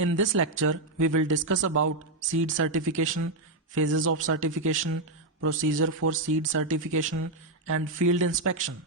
In this lecture, we will discuss about seed certification, phases of certification, procedure for seed certification, and field inspection.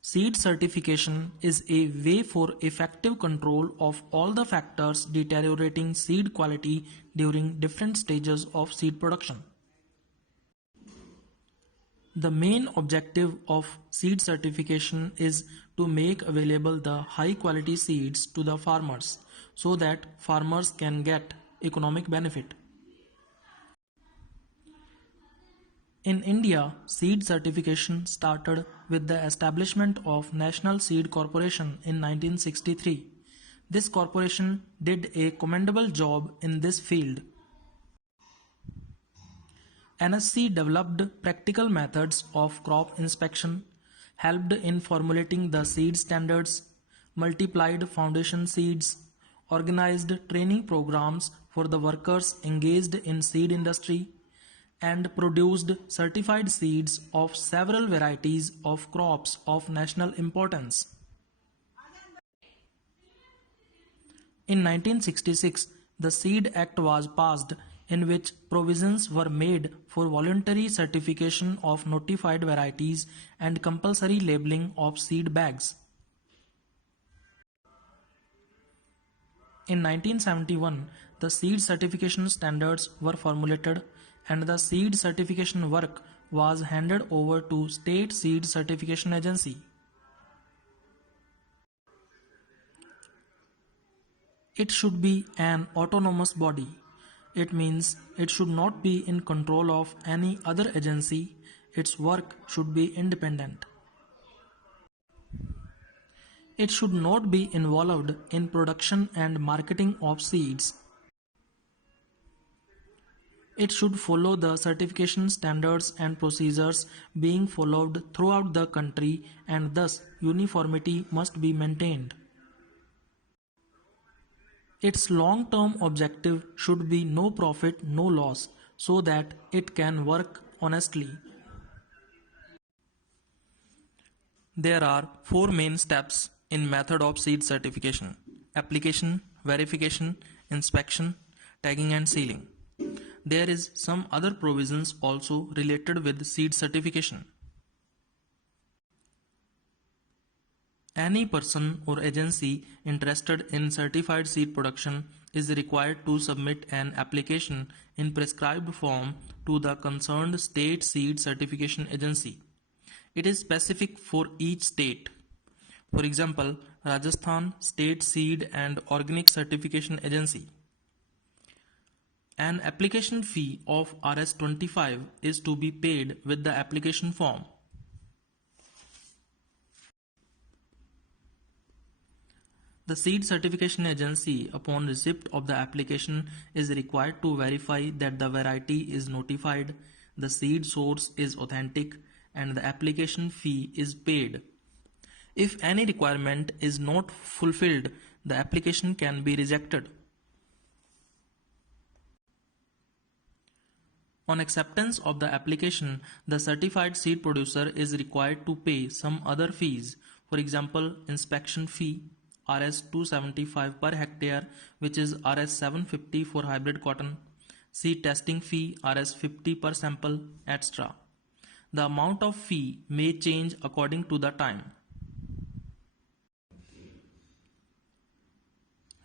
Seed certification is a way for effective control of all the factors deteriorating seed quality during different stages of seed production. The main objective of seed certification is to make available the high quality seeds to the farmers so that farmers can get economic benefit. In India, seed certification started with the establishment of National Seed Corporation in 1963. This corporation did a commendable job in this field. NSC developed practical methods of crop inspection, helped in formulating the seed standards, multiplied foundation seeds, organized training programs for the workers engaged in seed industry, and produced certified seeds of several varieties of crops of national importance. In 1966, the Seed Act was passed, in which provisions were made for voluntary certification of notified varieties and compulsory labeling of seed bags. In 1971, the seed certification standards were formulated and the seed certification work was handed over to State Seed Certification Agency. It should be an autonomous body. It means it should not be in control of any other agency. Its work should be independent. It should not be involved in production and marketing of seeds. It should follow the certification standards and procedures being followed throughout the country, and thus uniformity must be maintained. Its long-term objective should be no profit, no loss, so that it can work honestly. There are four main steps in method of seed certification: application, verification, inspection, tagging and sealing. There is some other provisions also related with seed certification. Any person or agency interested in certified seed production is required to submit an application in prescribed form to the concerned state seed certification agency. It is specific for each state. For example, Rajasthan State Seed and Organic Certification Agency. An application fee of Rs25 is to be paid with the application form. The Seed Certification Agency, upon receipt of the application, is required to verify that the variety is notified, the seed source is authentic, and the application fee is paid. If any requirement is not fulfilled, the application can be rejected. On acceptance of the application, the certified seed producer is required to pay some other fees. For example, inspection fee Rs 275 per hectare, which is Rs 750 for hybrid cotton, seed testing fee Rs 50 per sample, etc. The amount of fee may change according to the time.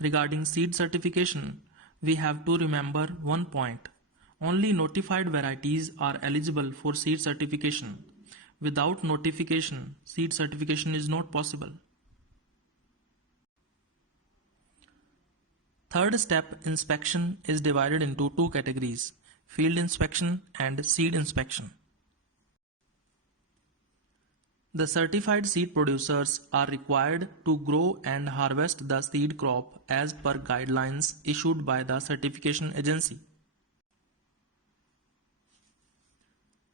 Regarding seed certification, we have to remember one point. Only notified varieties are eligible for seed certification. Without notification, seed certification is not possible. Third step, inspection, is divided into two categories: field inspection and seed inspection. The certified seed producers are required to grow and harvest the seed crop as per guidelines issued by the certification agency.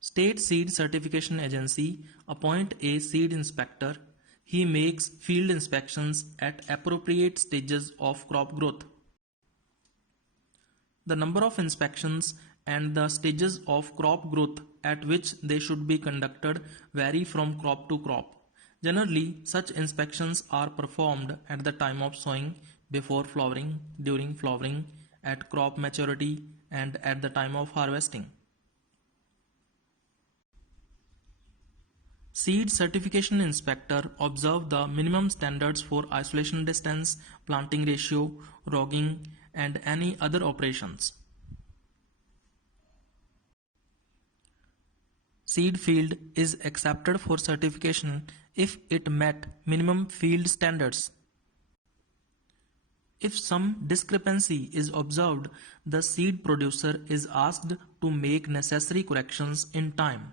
State Seed Certification Agency appoint a seed inspector. He makes field inspections at appropriate stages of crop growth. The number of inspections and the stages of crop growth at which they should be conducted vary from crop to crop. Generally, such inspections are performed at the time of sowing, before flowering, during flowering, at crop maturity, and at the time of harvesting. Seed certification inspector observe the minimum standards for isolation distance, planting ratio, rogging, and any other operations. Seed field is accepted for certification if it met minimum field standards. If some discrepancy is observed, the seed producer is asked to make necessary corrections in time.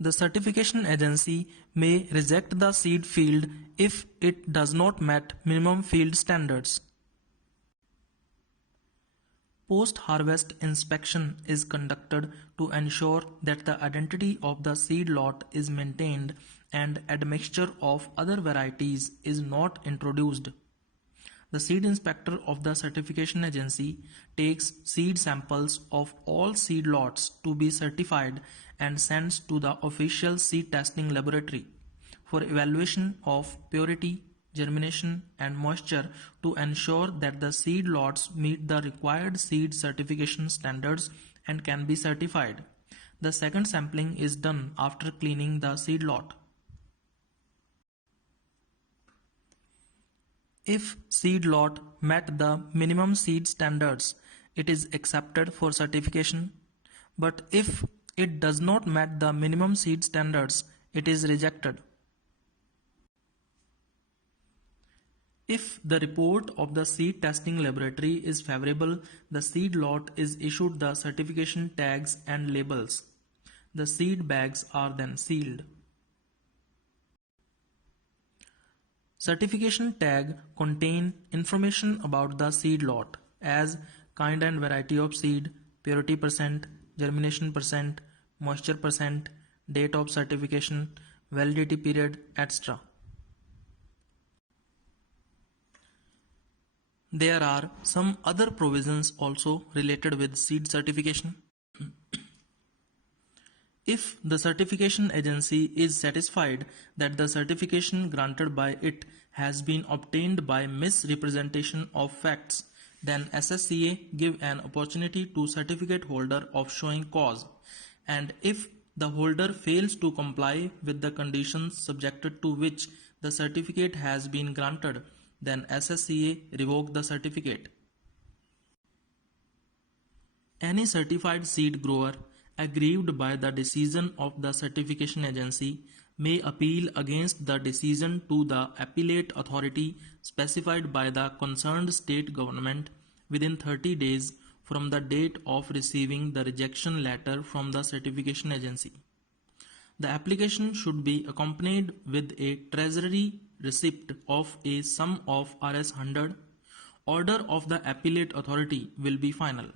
The certification agency may reject the seed field if it does not meet minimum field standards. Post-harvest inspection is conducted to ensure that the identity of the seed lot is maintained and admixture of other varieties is not introduced. The seed inspector of the certification agency takes seed samples of all seed lots to be certified and sends to the official seed testing laboratory for evaluation of purity, germination, and moisture to ensure that the seed lots meet the required seed certification standards and can be certified. The second sampling is done after cleaning the seed lot. If seed lot met the minimum seed standards, it is accepted for certification, but if it does not meet the minimum seed standards, it is rejected. If the report of the seed testing laboratory is favorable, the seed lot is issued the certification tags and labels. The seed bags are then sealed. Certification tag contain information about the seed lot as kind and variety of seed, purity percent, germination percent, moisture percent, date of certification, validity period, etc. There are some other provisions also related with seed certification. If the certification agency is satisfied that the certification granted by it has been obtained by misrepresentation of facts, then SSCA give an opportunity to certificate holder of showing cause, and if the holder fails to comply with the conditions subjected to which the certificate has been granted, then SSCA revoke the certificate. Any certified seed grower aggrieved by the decision of the certification agency may appeal against the decision to the appellate authority specified by the concerned state government within 30 days from the date of receiving the rejection letter from the certification agency. The application should be accompanied with a treasury receipt of a sum of Rs 100. Order of the appellate authority will be final.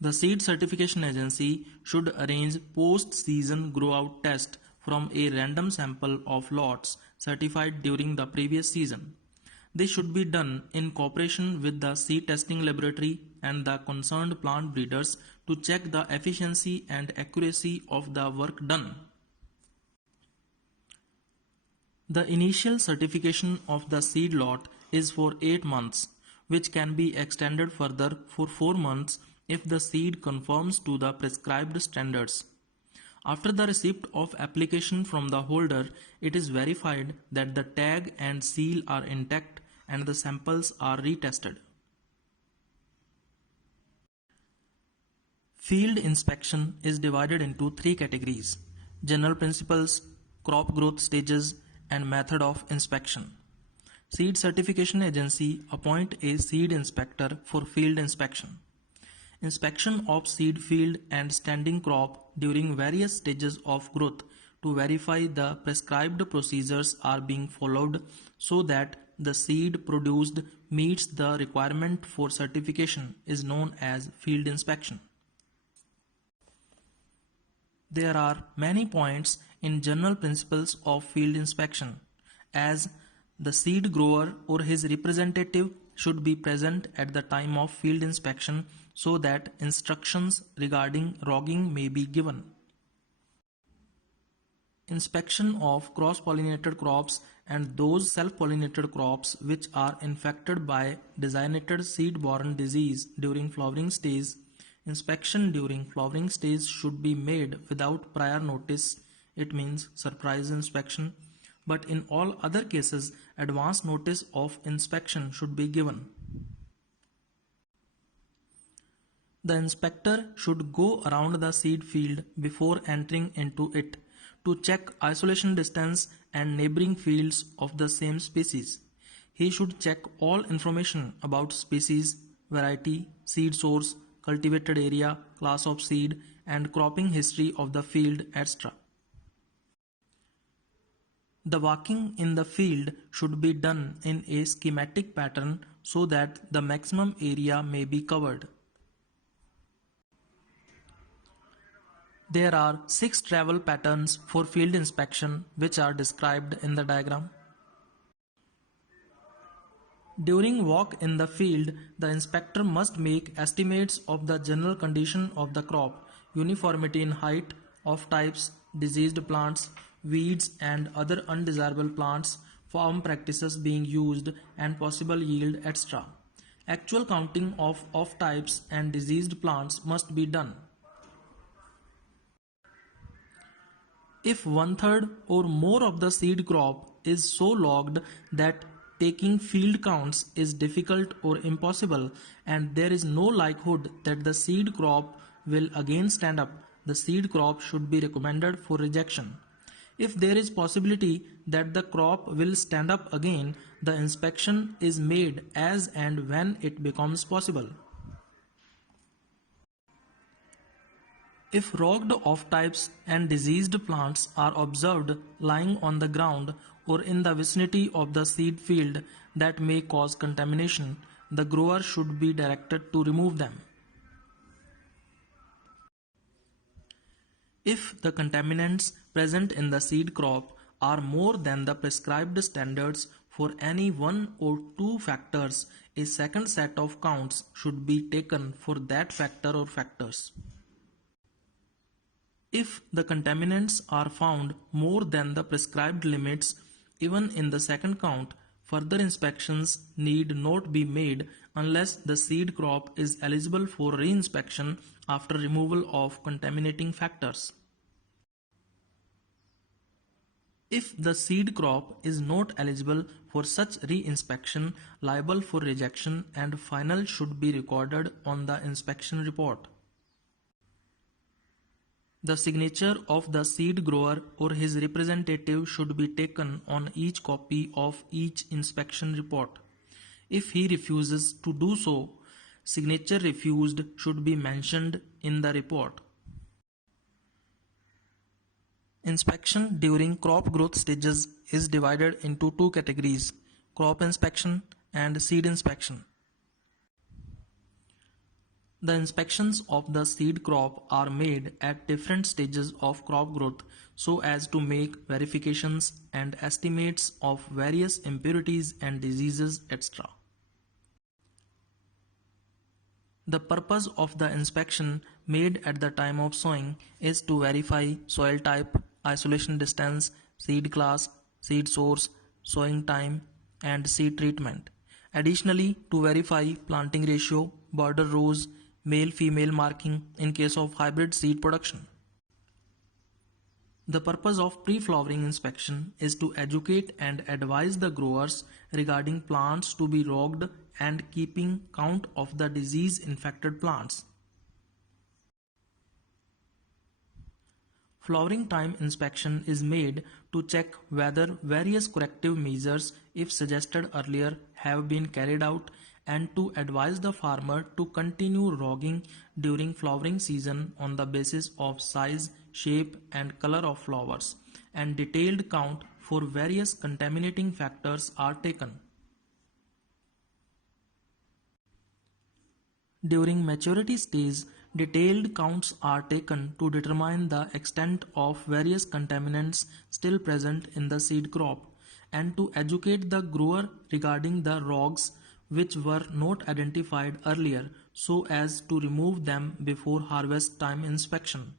The seed certification agency should arrange post-season grow-out test from a random sample of lots certified during the previous season. This should be done in cooperation with the seed testing laboratory and the concerned plant breeders to check the efficiency and accuracy of the work done. The initial certification of the seed lot is for 8 months, which can be extended further for 4 months if the seed conforms to the prescribed standards. After the receipt of application from the holder, it is verified that the tag and seal are intact and the samples are retested. Field inspection is divided into 3 categories: general principles, crop growth stages, and method of inspection. Seed certification agency appoint a seed inspector for field inspection. Inspection of seed field and standing crop during various stages of growth to verify the prescribed procedures are being followed so that the seed produced meets the requirement for certification is known as field inspection. There are many points in general principles of field inspection, as the seed grower or his representative should be present at the time of field inspection so that instructions regarding rogging may be given. Inspection of cross-pollinated crops and those self-pollinated crops which are infected by designated seed-borne disease during flowering stage. Inspection during flowering stage should be made without prior notice. It means surprise inspection. But in all other cases, advance notice of inspection should be given. The inspector should go around the seed field before entering into it to check isolation distance and neighboring fields of the same species. He should check all information about species, variety, seed source, cultivated area, class of seed, and cropping history of the field, etc. The walking in the field should be done in a schematic pattern so that the maximum area may be covered. There are 6 travel patterns for field inspection which are described in the diagram. During walk in the field, the inspector must make estimates of the general condition of the crop, uniformity in height, of types, diseased plants, weeds and other undesirable plants, farm practices being used and possible yield, etc. Actual counting of types and diseased plants must be done. If 1/3 or more of the seed crop is so logged that taking field counts is difficult or impossible and there is no likelihood that the seed crop will again stand up, the seed crop should be recommended for rejection. If there is possibility that the crop will stand up again, the inspection is made as and when it becomes possible. If rogged off types and diseased plants are observed lying on the ground or in the vicinity of the seed field that may cause contamination, the grower should be directed to remove them. If the contaminants present in the seed crop are more than the prescribed standards for any one or two factors, a second set of counts should be taken for that factor or factors. If the contaminants are found more than the prescribed limits, even in the second count, further inspections need not be made unless the seed crop is eligible for reinspection after removal of contaminating factors. If the seed crop is not eligible for such reinspection, liable for rejection and final should be recorded on the inspection report. The signature of the seed grower or his representative should be taken on each copy of each inspection report. If he refuses to do so, signature refused should be mentioned in the report. Inspection during crop growth stages is divided into 2 categories: crop inspection and seed inspection. The inspections of the seed crop are made at different stages of crop growth so as to make verifications and estimates of various impurities and diseases, etc. The purpose of the inspection made at the time of sowing is to verify soil type, isolation distance, seed class, seed source, sowing time, and seed treatment. Additionally, to verify planting ratio, border rows, male-female marking in case of hybrid seed production. The purpose of pre-flowering inspection is to educate and advise the growers regarding plants to be rogged and keeping count of the disease-infected plants. Flowering time inspection is made to check whether various corrective measures, if suggested earlier, have been carried out and to advise the farmer to continue rogging during flowering season on the basis of size, shape and color of flowers, and detailed count for various contaminating factors are taken. During maturity stage, detailed counts are taken to determine the extent of various contaminants still present in the seed crop and to educate the grower regarding the rogs which were not identified earlier so as to remove them before harvest time inspection.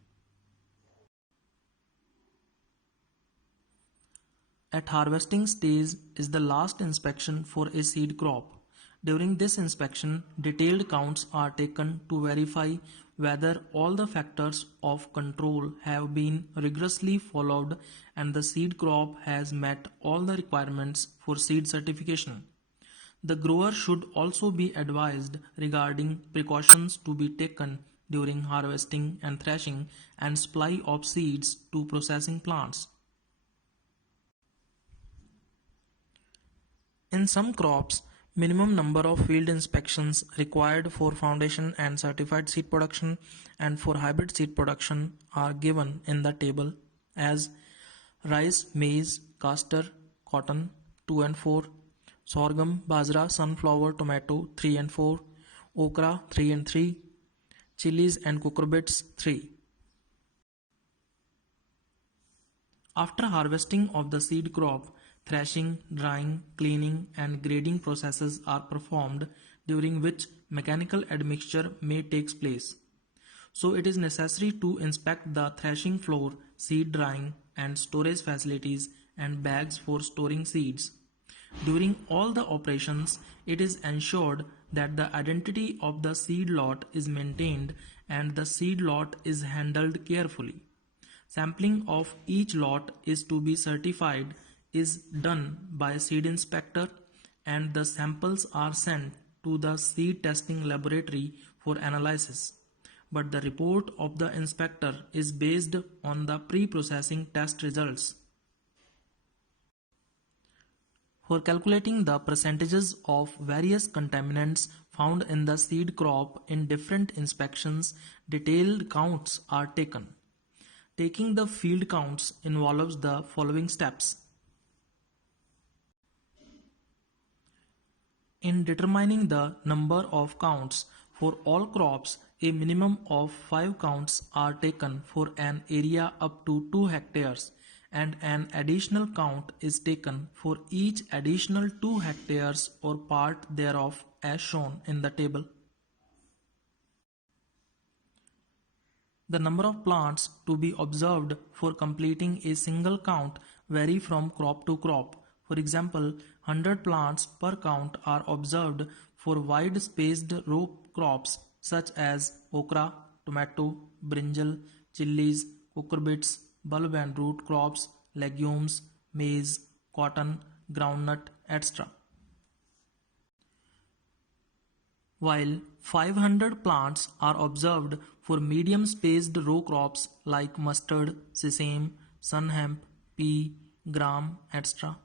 At harvesting stage is the last inspection for a seed crop. During this inspection, detailed counts are taken to verify whether all the factors of control have been rigorously followed and the seed crop has met all the requirements for seed certification. The grower should also be advised regarding precautions to be taken during harvesting and threshing and supply of seeds to processing plants. In some crops, minimum number of field inspections required for foundation and certified seed production and for hybrid seed production are given in the table as rice, maize, castor, cotton 2 and 4, sorghum, bajra, sunflower, tomato 3 and 4, okra 3 and 3, chilies and cucurbits 3. After harvesting of the seed crop, threshing, drying, cleaning and grading processes are performed during which mechanical admixture may take place. So it is necessary to inspect the threshing floor, seed drying and storage facilities and bags for storing seeds. During all the operations, it is ensured that the identity of the seed lot is maintained and the seed lot is handled carefully. Sampling of each lot is to be certified is done by seed inspector and the samples are sent to the seed testing laboratory for analysis. But the report of the inspector is based on the pre-processing test results. For calculating the percentages of various contaminants found in the seed crop in different inspections, detailed counts are taken. Taking the field counts involves the following steps. In determining the number of counts for all crops, a minimum of 5 counts are taken for an area up to 2 hectares and an additional count is taken for each additional 2 hectares or part thereof as shown in the table. The number of plants to be observed for completing a single count vary from crop to crop. For example, 100 plants per count are observed for wide-spaced row crops such as okra, tomato, brinjal, chilies, cucurbits, bulb and root crops, legumes, maize, cotton, groundnut, etc. While 500 plants are observed for medium-spaced row crops like mustard, sesame, sun hemp, pea, gram, etc.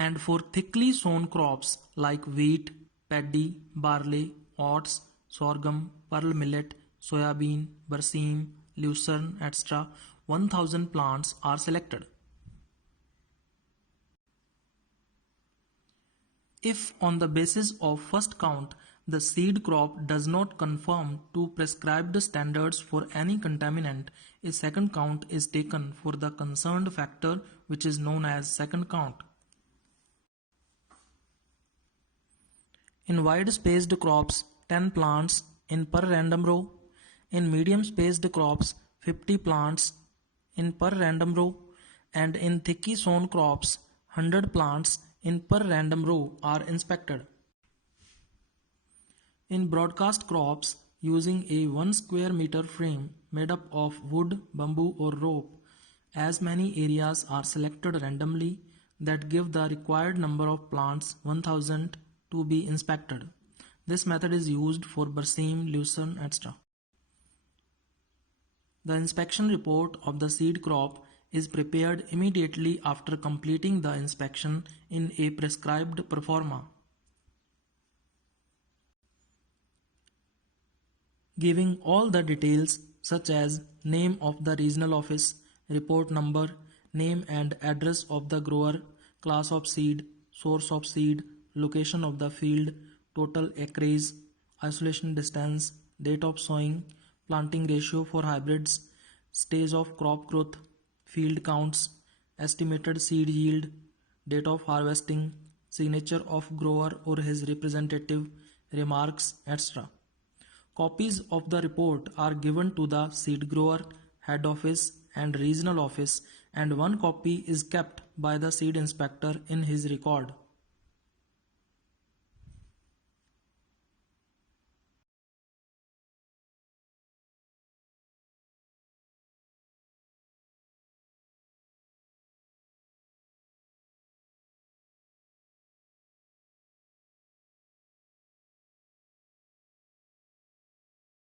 And for thickly sown crops like wheat, paddy, barley, oats, sorghum, pearl millet, soybean, berseem, lucerne, etc., 1000 plants are selected. If on the basis of first count the seed crop does not conform to prescribed standards for any contaminant, a second count is taken for the concerned factor which is known as second count. In wide-spaced crops, 10 plants in per random row. In medium-spaced crops, 50 plants in per random row. And in thickly sown crops, 100 plants in per random row are inspected. In broadcast crops, using a 1 square meter frame made up of wood, bamboo or rope, as many areas are selected randomly that give the required number of plants 1000 to be inspected. This method is used for berseem, lucerne, etc. The inspection report of the seed crop is prepared immediately after completing the inspection in a prescribed proforma, giving all the details such as name of the regional office, report number, name and address of the grower, class of seed, source of seed, location of the field, total acreage, isolation distance, date of sowing, planting ratio for hybrids, stage of crop growth, field counts, estimated seed yield, date of harvesting, signature of grower or his representative, remarks, etc. Copies of the report are given to the seed grower, head office, and regional office, and one copy is kept by the seed inspector in his record.